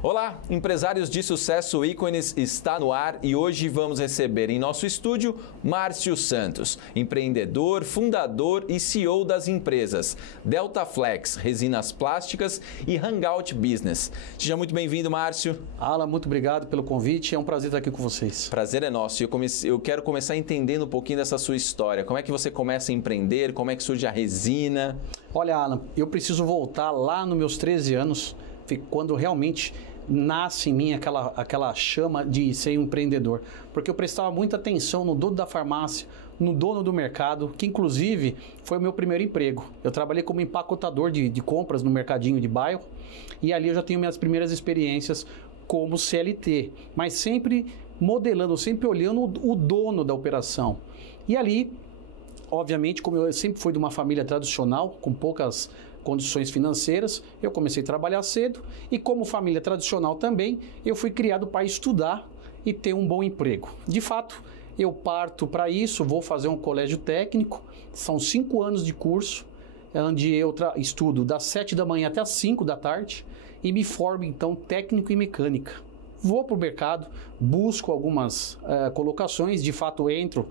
Olá, empresários de sucesso ícones está no ar e hoje vamos receber em nosso estúdio Márcio Santos, empreendedor, fundador e CEO das empresas Deltaflex, Resinas Plásticas e Hangout Business. Seja muito bem-vindo, Márcio. Alan, muito obrigado pelo convite, é um prazer estar aqui com vocês. Prazer é nosso. Eu quero começar entendendo um pouquinho dessa sua história. Como é que você começa a empreender? Como é que surge a resina? Olha, Alan, eu preciso voltar lá nos meus 13 anos, quando realmente nasce em mim aquela chama de ser um empreendedor. Porque eu prestava muita atenção no dono da farmácia, no dono do mercado, que inclusive foi o meu primeiro emprego. Eu trabalhei como empacotador de compras no mercadinho de bairro e ali eu já tenho minhas primeiras experiências como CLT, mas sempre modelando, sempre olhando o dono da operação. E ali, obviamente, como eu sempre fui de uma família tradicional, com poucas condições financeiras, eu comecei a trabalhar cedo e como família tradicional também, eu fui criado para estudar e ter um bom emprego. De fato, eu parto para isso, vou fazer um colégio técnico, são 5 anos de curso, onde eu estudo das 7 da manhã até as 5 da tarde e me formo então técnico em mecânica. Vou para o mercado, busco algumas colocações, de fato entro,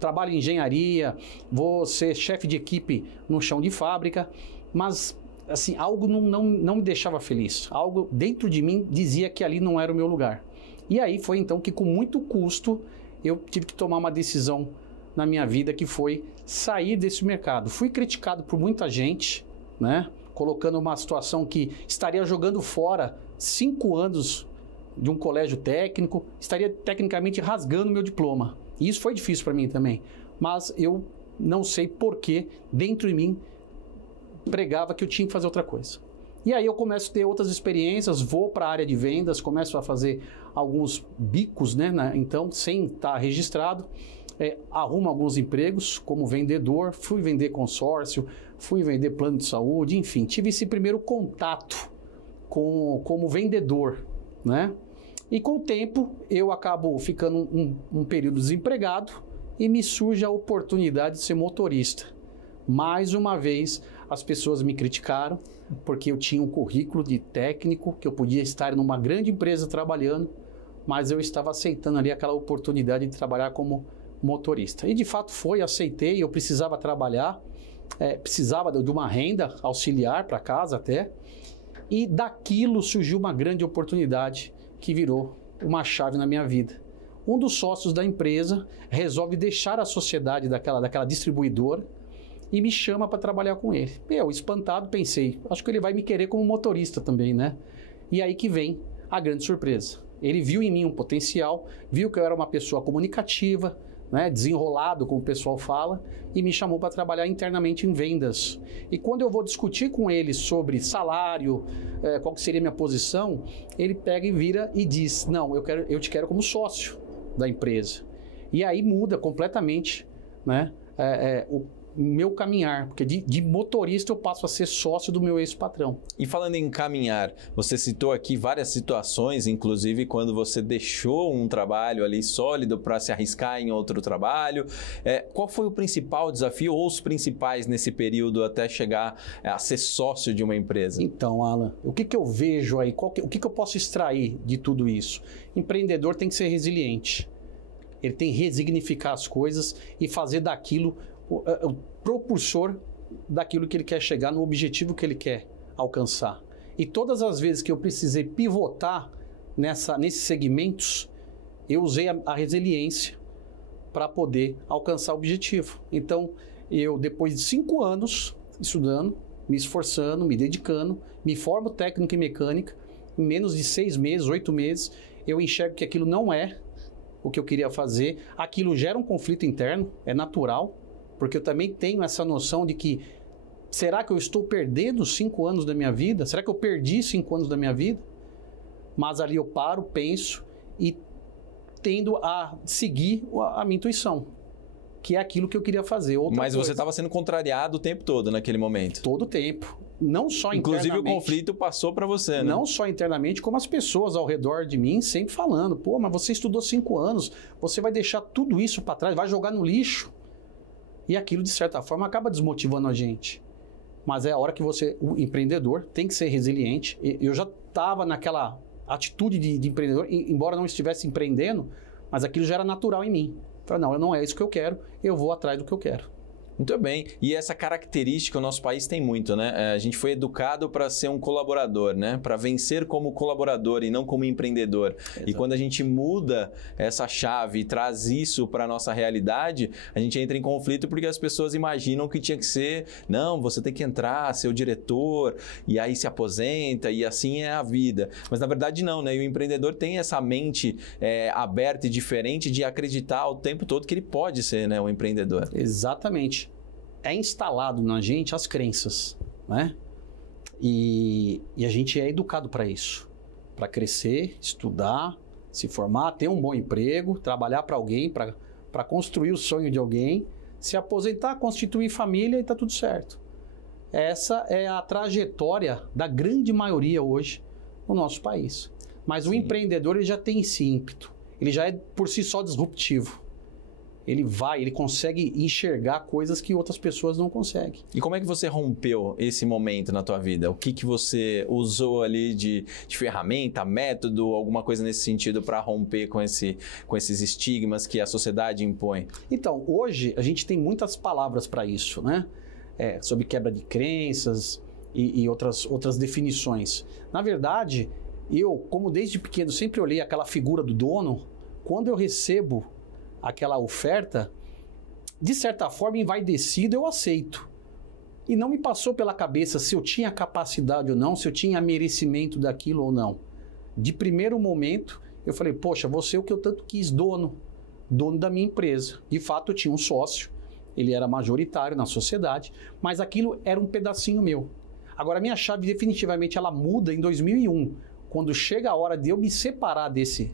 trabalho em engenharia, vou ser chefe de equipe no chão de fábrica, mas assim, algo não me deixava feliz, algo dentro de mim dizia que ali não era o meu lugar. E aí foi então que com muito custo eu tive que tomar uma decisão na minha vida que foi sair desse mercado. Fui criticado por muita gente, né? Colocando uma situação que estaria jogando fora 5 anos de um colégio técnico, estaria tecnicamente rasgando meu diploma. E isso foi difícil para mim também. Mas eu não sei porquê, dentro de mim, pregava que eu tinha que fazer outra coisa. E aí eu começo a ter outras experiências, vou para a área de vendas, começo a fazer alguns bicos, né? Então, sem estar registrado, arrumo alguns empregos como vendedor, fui vender consórcio, fui vender plano de saúde, enfim, tive esse primeiro contato como vendedor, né? E com o tempo eu acabo ficando um período desempregado e me surge a oportunidade de ser motorista. Mais uma vez as pessoas me criticaram porque eu tinha um currículo de técnico, que eu podia estar numa grande empresa trabalhando, mas eu estava aceitando ali aquela oportunidade de trabalhar como motorista. E de fato aceitei, eu precisava trabalhar, precisava de uma renda auxiliar para casa até, e daquilo surgiu uma grande oportunidade que virou uma chave na minha vida. Um dos sócios da empresa resolve deixar a sociedade daquela distribuidora e me chama para trabalhar com ele. Eu, espantado, pensei, acho que ele vai me querer como motorista também, né? E aí que vem a grande surpresa. Ele viu em mim um potencial, viu que eu era uma pessoa comunicativa, né, desenrolado, como o pessoal fala, e me chamou para trabalhar internamente em vendas. E quando eu vou discutir com ele sobre salário, qual que seria a minha posição, ele pega e vira e diz, não, eu te quero como sócio da empresa. E aí muda completamente, né, o meu caminhar, porque de motorista eu passo a ser sócio do meu ex-patrão. E falando em caminhar, você citou aqui várias situações, inclusive quando você deixou um trabalho ali sólido para se arriscar em outro trabalho. Qual foi o principal desafio ou os principais nesse período até chegar a ser sócio de uma empresa? Então, Alan, o que eu vejo aí, o que eu posso extrair de tudo isso? Empreendedor tem que ser resiliente. Ele tem que resignificar as coisas e fazer daquilo o propulsor daquilo que ele quer chegar, no objetivo que ele quer alcançar. E todas as vezes que eu precisei pivotar nesses segmentos, eu usei a resiliência para poder alcançar o objetivo. Então, eu depois de 5 anos estudando, me esforçando, me dedicando, me formo técnico em mecânica, em menos de 6 meses, 8 meses, eu enxergo que aquilo não é o que eu queria fazer, aquilo gera um conflito interno, é natural, porque eu também tenho essa noção de que, será que eu estou perdendo 5 anos da minha vida? Será que eu perdi 5 anos da minha vida? Mas ali eu paro, penso e tendo a seguir a minha intuição, que é aquilo que eu queria fazer. Mas você estava sendo contrariado o tempo todo naquele momento? Todo o tempo. Não só internamente. Inclusive o conflito passou para você, né? Não só internamente, como as pessoas ao redor de mim sempre falando, pô, mas você estudou 5 anos, você vai deixar tudo isso para trás, vai jogar no lixo. E aquilo, de certa forma, acaba desmotivando a gente. mas é a hora que o empreendedor tem que ser resiliente. Eu já estava naquela atitude de empreendedor, embora não estivesse empreendendo, mas aquilo já era natural em mim. Falei, não é isso que eu quero, eu vou atrás do que eu quero. Muito bem. E essa característica o nosso país tem muito, né? A gente foi educado para ser um colaborador, né? Para vencer como colaborador e não como empreendedor. Exato. E quando a gente muda essa chave e traz isso para a nossa realidade, a gente entra em conflito porque as pessoas imaginam que tinha que ser, não, você tem que entrar, ser o diretor, e aí se aposenta, e assim é a vida. Mas na verdade não, né? E o empreendedor tem essa mente aberta e diferente de acreditar o tempo todo que ele pode ser, né, um empreendedor. Exatamente. É instalado na gente as crenças, né? E a gente é educado para isso, para crescer, estudar, se formar, ter um bom emprego, trabalhar para alguém, para construir o sonho de alguém, se aposentar, constituir família e está tudo certo. Essa é a trajetória da grande maioria hoje no nosso país. Mas o empreendedor ele já tem esse ímpeto, ele já é por si só disruptivo. Ele consegue enxergar coisas que outras pessoas não conseguem. E como é que você rompeu esse momento na tua vida? O que você usou ali de ferramenta, método, alguma coisa nesse sentido para romper com esses estigmas que a sociedade impõe? Então, hoje a gente tem muitas palavras para isso, né? Sobre quebra de crenças e outras definições. Na verdade, eu, como desde pequeno sempre olhei aquela figura do dono, quando eu recebo aquela oferta, de certa forma, envaidecido, eu aceito. E não me passou pela cabeça se eu tinha capacidade ou não, se eu tinha merecimento daquilo ou não. De primeiro momento, eu falei, poxa, vou ser o que eu tanto quis, dono da minha empresa. De fato, eu tinha um sócio, ele era majoritário na sociedade, mas aquilo era um pedacinho meu. Agora, a minha chave definitivamente ela muda em 2001, quando chega a hora de eu me separar desse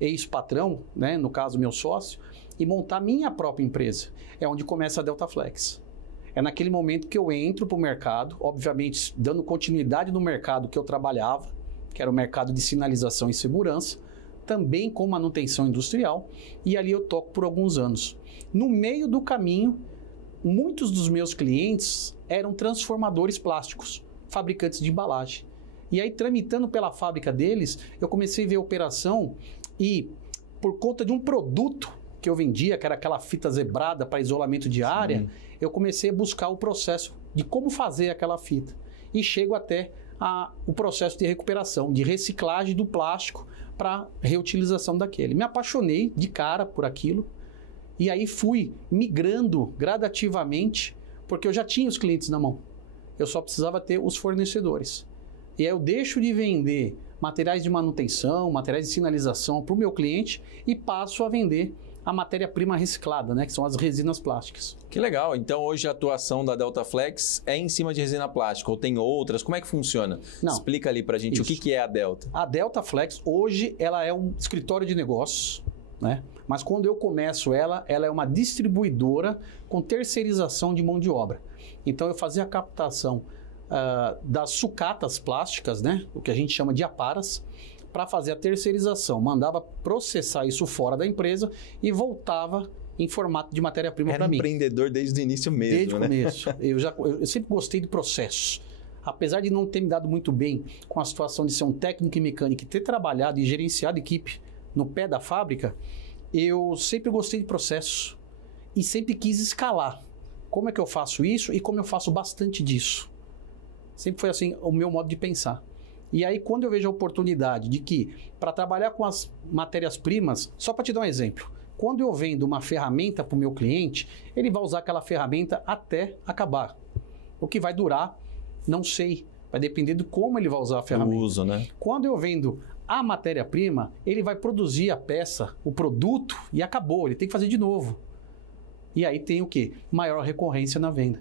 ex-patrão, né, no caso meu sócio, e montar minha própria empresa. É onde começa a Delta Flex. É naquele momento que eu entro para o mercado, obviamente dando continuidade no mercado que eu trabalhava, que era o mercado de sinalização e segurança, também com manutenção industrial, e ali eu toco por alguns anos. No meio do caminho, muitos dos meus clientes eram transformadores plásticos, fabricantes de embalagem. E aí, tramitando pela fábrica deles, eu comecei a ver a operação e, por conta de um produto que eu vendia, que era aquela fita zebrada para isolamento de área, eu comecei a buscar o processo de como fazer aquela fita. E chego até o processo de recuperação, de reciclagem do plástico para reutilização daquele. Me apaixonei de cara por aquilo e aí fui migrando gradativamente, porque eu já tinha os clientes na mão. Eu só precisava ter os fornecedores. E aí eu deixo de vender materiais de manutenção, materiais de sinalização para o meu cliente e passo a vender a matéria-prima reciclada, né, que são as resinas plásticas. Que legal. Então, hoje a atuação da Delta Flex é em cima de resina plástica ou tem outras? Como é que funciona? Não. Explica ali pra gente o que é a Delta. A Delta Flex, hoje, ela é um escritório de negócios, né? Mas quando eu começo ela é uma distribuidora com terceirização de mão de obra. Então, eu fazia a captação das sucatas plásticas, né, o que a gente chama de aparas, para fazer a terceirização. Mandava processar isso fora da empresa e voltava em formato de matéria-prima para mim. Era empreendedor desde o início mesmo, desde o começo. Eu sempre gostei de processos. Apesar de não ter me dado muito bem com a situação de ser um técnico em mecânica e ter trabalhado e gerenciado equipe no pé da fábrica, eu sempre gostei de processos e sempre quis escalar. Como é que eu faço isso e como eu faço bastante disso? Sempre foi assim o meu modo de pensar. E aí, quando eu vejo a oportunidade de que, para trabalhar com as matérias-primas, só para te dar um exemplo, quando eu vendo uma ferramenta para o meu cliente, ele vai usar aquela ferramenta até acabar. O que vai durar, não sei. Vai depender de como ele vai usar a ferramenta. O uso, né? Quando eu vendo a matéria-prima, ele vai produzir a peça, o produto, e acabou. Ele tem que fazer de novo. E aí tem o quê? Maior recorrência na venda.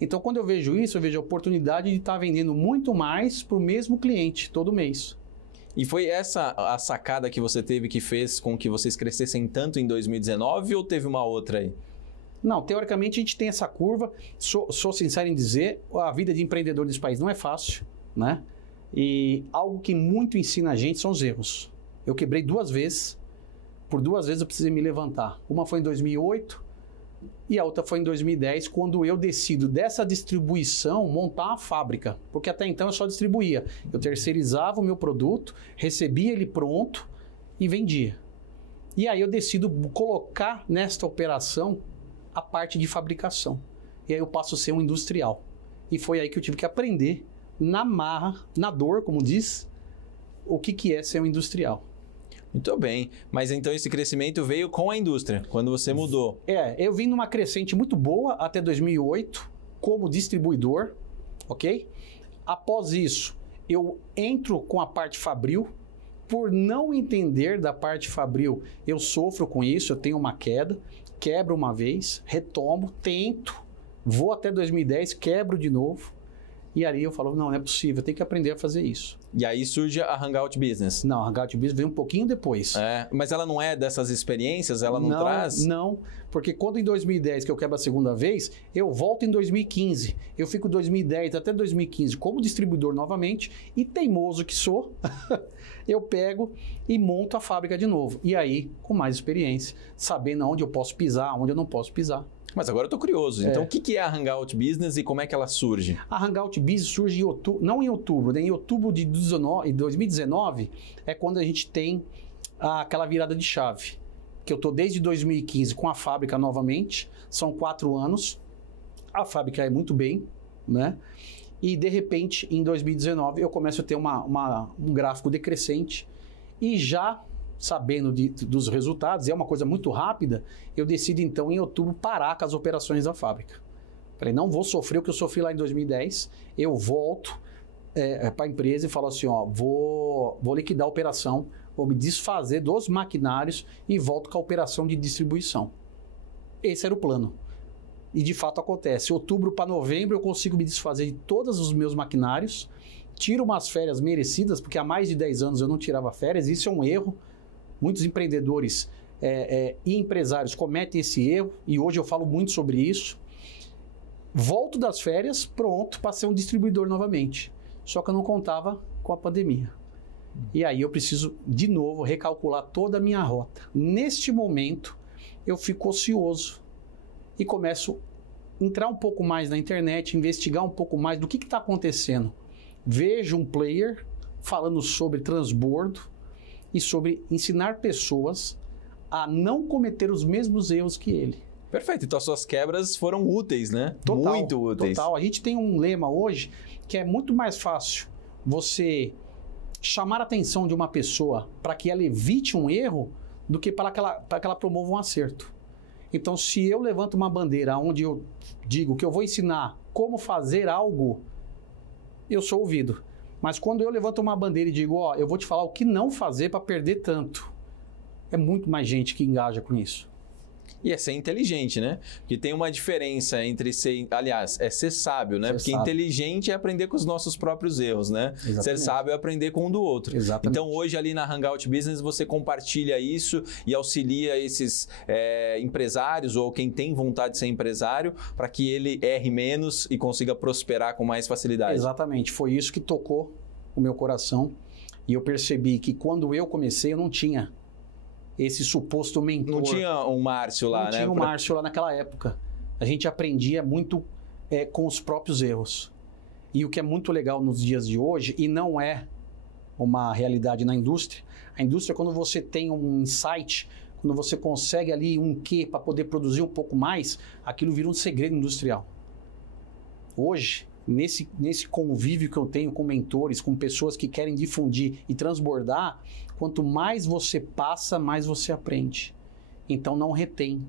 Então, quando eu vejo isso, eu vejo a oportunidade de estar vendendo muito mais para o mesmo cliente todo mês. E foi essa a sacada que você teve que fez com que vocês crescessem tanto em 2019 ou teve uma outra aí? Não, teoricamente a gente tem essa curva. Sou sincero em dizer, a vida de empreendedor desse país não é fácil, né? E algo que muito ensina a gente são os erros. Eu quebrei 2 vezes, por 2 vezes eu precisei me levantar. Uma foi em 2008, E a outra foi em 2010, quando eu decido dessa distribuição montar uma fábrica. Porque até então eu só distribuía. Eu terceirizava o meu produto, recebia ele pronto e vendia. E aí eu decido colocar nesta operação a parte de fabricação. E aí eu passo a ser um industrial. E foi aí que eu tive que aprender, na marra, na dor, como diz, o que é ser um industrial. Muito bem. Mas então esse crescimento veio com a indústria, quando você mudou. Eu vim numa crescente muito boa até 2008, como distribuidor, ok? Após isso, eu entro com a parte fabril. Por não entender da parte fabril, eu sofro com isso, eu tenho uma queda, quebro uma vez, retomo, tento, vou até 2010, quebro de novo. E aí eu falo, não é possível, eu tenho que aprender a fazer isso. E aí surge a Hangout Business. Não, a Hangout Business veio um pouquinho depois. Mas ela não é dessas experiências? Ela não traz? Não, porque quando em 2010 que eu quebro a segunda vez, eu volto em 2015. Eu fico 2010 até 2015 como distribuidor novamente e teimoso que sou, eu pego e monto a fábrica de novo. E aí, com mais experiência, sabendo onde eu posso pisar, onde eu não posso pisar. Mas agora eu estou curioso. Então, o que é a Hangout Business e como é que ela surge? A Hangout Business surge em outubro, não em outubro, né? Em outubro de 2019 é quando a gente tem aquela virada de chave. Que eu estou desde 2015 com a fábrica novamente, são 4 anos, a fábrica é muito bem, né? E de repente, em 2019, eu começo a ter um gráfico decrescente e já sabendo dos resultados, e é uma coisa muito rápida, eu decido então em outubro parar com as operações da fábrica. Falei, não vou sofrer o que eu sofri lá em 2010, eu volto para a empresa e falo assim, vou liquidar a operação, vou me desfazer dos maquinários e volto com a operação de distribuição. Esse era o plano. E de fato acontece. Outubro para novembro eu consigo me desfazer de todos os meus maquinários, tiro umas férias merecidas, porque há mais de 10 anos eu não tirava férias, isso é um erro. Muitos empreendedores e empresários cometem esse erro, e hoje eu falo muito sobre isso. Volto das férias, pronto, para ser um distribuidor novamente. Só que eu não contava com a pandemia. E aí eu preciso, de novo, recalcular toda a minha rota. Neste momento, eu fico ocioso e começo a entrar um pouco mais na internet, investigar um pouco mais do que está acontecendo. Vejo um player falando sobre transbordo e sobre ensinar pessoas a não cometer os mesmos erros que ele. Perfeito. Então, as suas quebras foram úteis, né? Total, muito úteis. Total. A gente tem um lema hoje que é muito mais fácil você chamar a atenção de uma pessoa para que ela evite um erro do que para que ela promova um acerto. Então, se eu levanto uma bandeira onde eu digo que eu vou ensinar como fazer algo, eu sou ouvido. Mas quando eu levanto uma bandeira e digo, eu vou te falar o que não fazer para perder tanto, é muito mais gente que engaja com isso. E é ser inteligente, né? Porque tem uma diferença entre ser... Aliás, é ser sábio, né? Porque inteligente é aprender com os nossos próprios erros, né? Exatamente. Ser sábio é aprender com um do outro. Exatamente. Então, hoje ali na Hangout Business, você compartilha isso e auxilia esses empresários ou quem tem vontade de ser empresário para que ele erre menos e consiga prosperar com mais facilidade. Exatamente. Foi isso que tocou o meu coração. E eu percebi que quando eu comecei, eu não tinha esse suposto mentor. Não tinha um Márcio lá, né? Não tinha um Márcio lá naquela época. A gente aprendia muito com os próprios erros. E o que é muito legal nos dias de hoje, e não é uma realidade na indústria, a indústria, quando você tem um insight, quando você consegue ali um quê para poder produzir um pouco mais, aquilo vira um segredo industrial. Hoje, nesse convívio que eu tenho com mentores, com pessoas que querem difundir e transbordar, quanto mais você passa, mais você aprende. Então não retém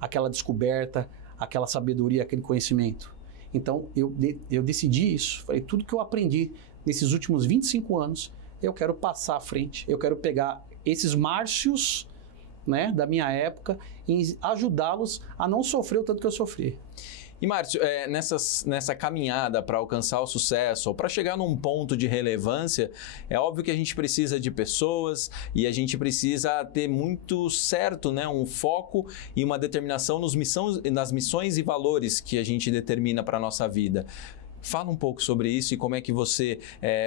aquela descoberta, aquela sabedoria, aquele conhecimento. Então eu decidi isso. Falei, tudo que eu aprendi nesses últimos 25 anos, eu quero passar à frente. Eu quero pegar esses Márcios, né, da minha época e ajudá-los a não sofrer o tanto que eu sofri. E, Márcio, nessa caminhada para alcançar o sucesso ou para chegar num ponto de relevância, é óbvio que a gente precisa de pessoas e a gente precisa ter muito certo, né, um foco e uma determinação nas missões e valores que a gente determina para a nossa vida. Fala um pouco sobre isso e como é que você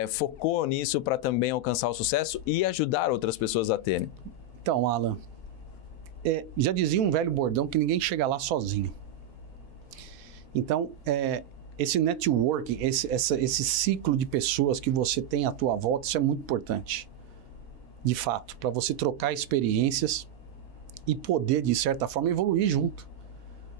focou nisso para também alcançar o sucesso e ajudar outras pessoas a terem. Então, Alan, já dizia um velho bordão que ninguém chega lá sozinho. Então, esse networking, esse ciclo de pessoas que você tem à tua volta, isso é muito importante. De fato, para você trocar experiências e poder, de certa forma, evoluir junto.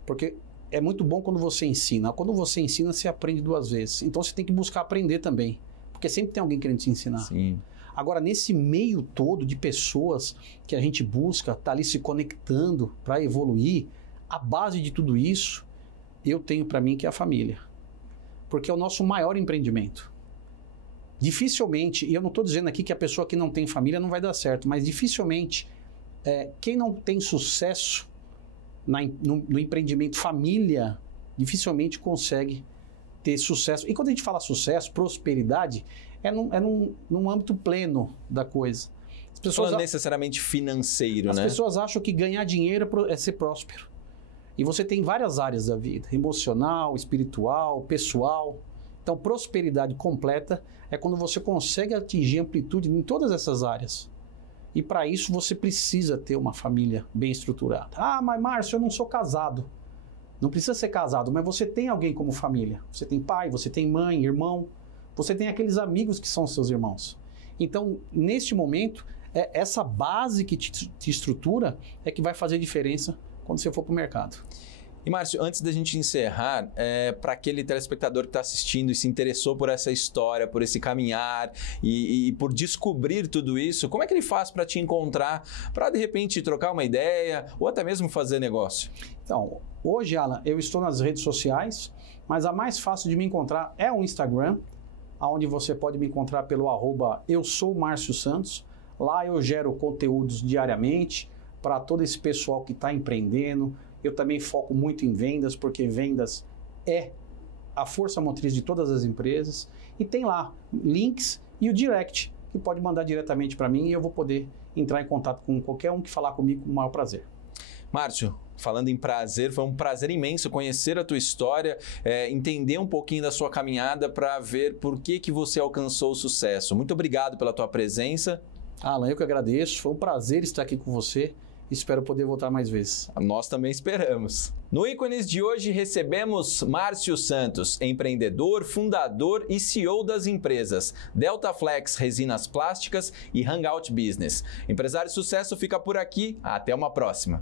Porque é muito bom quando você ensina. Quando você ensina, você aprende 2 vezes. Então, você tem que buscar aprender também. Porque sempre tem alguém querendo te ensinar. Sim. Agora, nesse meio todo de pessoas que a gente busca, tá ali se conectando para evoluir, a base de tudo isso, eu tenho para mim que é a família. Porque é o nosso maior empreendimento. Dificilmente, e eu não estou dizendo aqui que a pessoa que não tem família não vai dar certo, mas dificilmente, quem não tem sucesso no empreendimento família, dificilmente consegue ter sucesso. E quando a gente fala sucesso, prosperidade, num âmbito pleno da coisa. As pessoas não necessariamente financeiro, As né? pessoas acham que ganhar dinheiro é ser próspero. E você tem várias áreas da vida, emocional, espiritual, pessoal. Então, prosperidade completa é quando você consegue atingir amplitude em todas essas áreas. E para isso você precisa ter uma família bem estruturada. Ah, mas Márcio, eu não sou casado. Não precisa ser casado, mas você tem alguém como família. Você tem pai, você tem mãe, irmão. Você tem aqueles amigos que são seus irmãos. Então, neste momento, essa base que te estrutura é que vai fazer diferença quando você for para o mercado. E Márcio, antes da gente encerrar, para aquele telespectador que está assistindo e se interessou por essa história, por esse caminhar e por descobrir tudo isso, como é que ele faz para te encontrar, para de repente trocar uma ideia ou até mesmo fazer negócio? Então, hoje, Alan, eu estou nas redes sociais, mas a mais fácil de me encontrar é o Instagram, onde você pode me encontrar pelo @eu-sou-Márcio-Santos. Lá eu gero conteúdos diariamente para todo esse pessoal que está empreendendo. Eu também foco muito em vendas, porque vendas é a força motriz de todas as empresas. E tem lá links e o direct, que pode mandar diretamente para mim e eu vou poder entrar em contato com qualquer um que falar comigo com o maior prazer. Márcio, falando em prazer, foi um prazer imenso conhecer a tua história, entender um pouquinho da sua caminhada para ver por que você alcançou o sucesso. Muito obrigado pela tua presença. Alan, eu que agradeço. Foi um prazer estar aqui com você. Espero poder voltar mais vezes. Nós também esperamos. No Ícones de hoje recebemos Márcio Santos, empreendedor, fundador e CEO das empresas Deltaflex Resinas Plásticas e Hangout Business. Empresário de Sucesso fica por aqui. Até uma próxima.